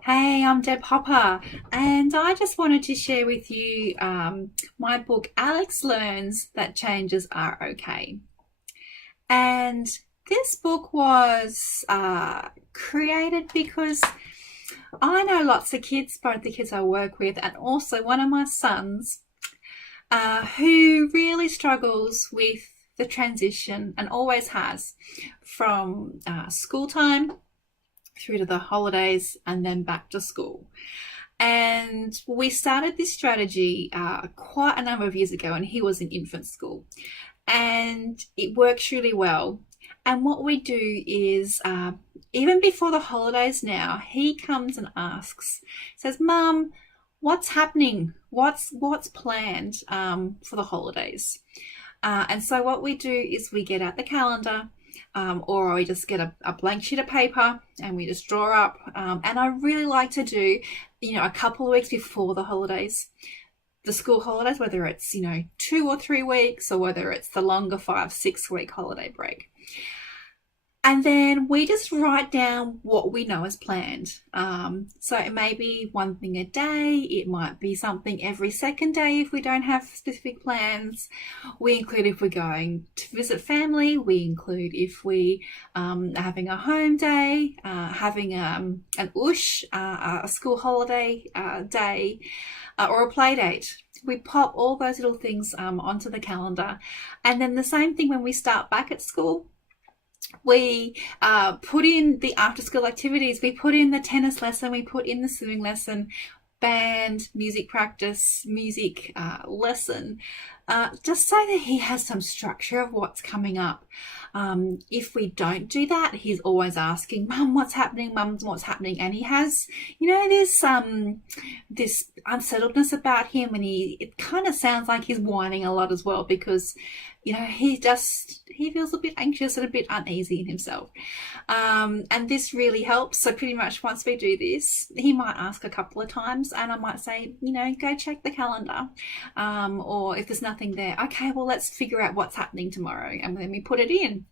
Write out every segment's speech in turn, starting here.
Hey, I'm Deb Hopper, and I just wanted to share with you my book, Alex Learns That Changes Are Okay. And this book was created because I know lots of kids, both the kids I work with, and also one of my sons, who really struggles with the transition and always has from school time through to the holidays and then back to school. And we started this strategy quite a number of years ago, and he was in infant school. And it works really well. And what we do is, even before the holidays now, he comes and asks, says, Mum, what's happening? What's planned for the holidays? And so what we do is we get out the calendar, or we just get a blank sheet of paper and we just draw up. And I really like to do, a couple of weeks before the holidays, the school holidays, whether it's, 2 or 3 weeks or whether it's the longer 5-6 week holiday break. And then we just write down what we know is planned. So it may be one thing a day. It might be something every second day if we don't have specific plans. We include if we're going to visit family. We include if we are having a home day, having an USH, a school holiday day, or a play date. We pop all those little things onto the calendar. And then the same thing when we start back at school. We put in the after school activities, we put in the tennis lesson, we put in the swimming lesson, band, music practice, music lesson, just so that he has some structure of what's coming up. If we don't do that, he's always asking, Mum, what's happening? Mum, what's happening? And he has, this unsettledness about him, and it kind of sounds like he's whining a lot as well because, he feels a bit anxious and a bit uneasy in himself. And this really helps. So pretty much once we do this, he might ask a couple of times and I might say, go check the calendar. Or if there's nothing there, okay, well, let's figure out what's happening tomorrow. And then we put it in.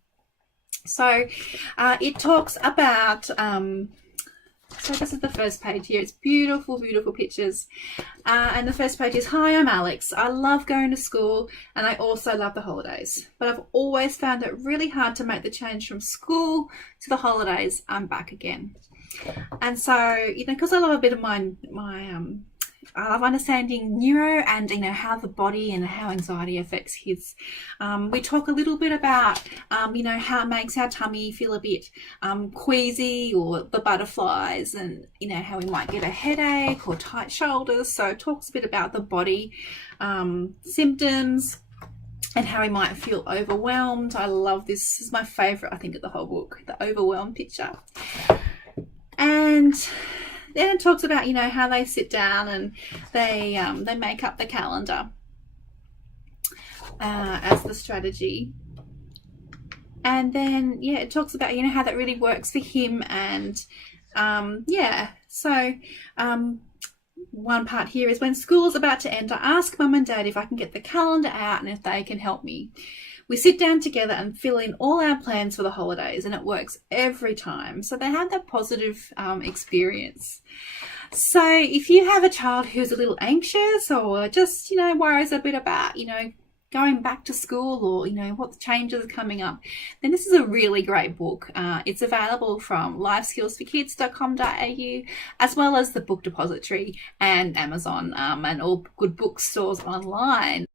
So it talks about, so this is the first page here. It's beautiful, beautiful pictures. And the first page is, Hi, I'm Alex. I love going to school and I also love the holidays. But I've always found it really hard to make the change from school to the holidays. I'm back again. And so, because I love a bit of I love understanding neuro and how the body and how anxiety affects kids. We talk a little bit about how it makes our tummy feel a bit queasy, or the butterflies, and how we might get a headache or tight shoulders. So it talks a bit about the body symptoms and how we might feel overwhelmed. I love this. This is my favorite, I think, of the whole book, the overwhelmed picture. And then it talks about, how they sit down and they make up the calendar as the strategy. And then, it talks about, how that really works for him. And, so one part here is, when school is about to end, I ask Mum and Dad if I can get the calendar out and if they can help me. We sit down together and fill in all our plans for the holidays, and it works every time. So they have that positive experience. So if you have a child who's a little anxious or just, worries a bit about, going back to school, or, what changes are coming up, then this is a really great book. It's available from liveskillsforkids.com.au, as well as the Book Depository and Amazon, and all good bookstores online.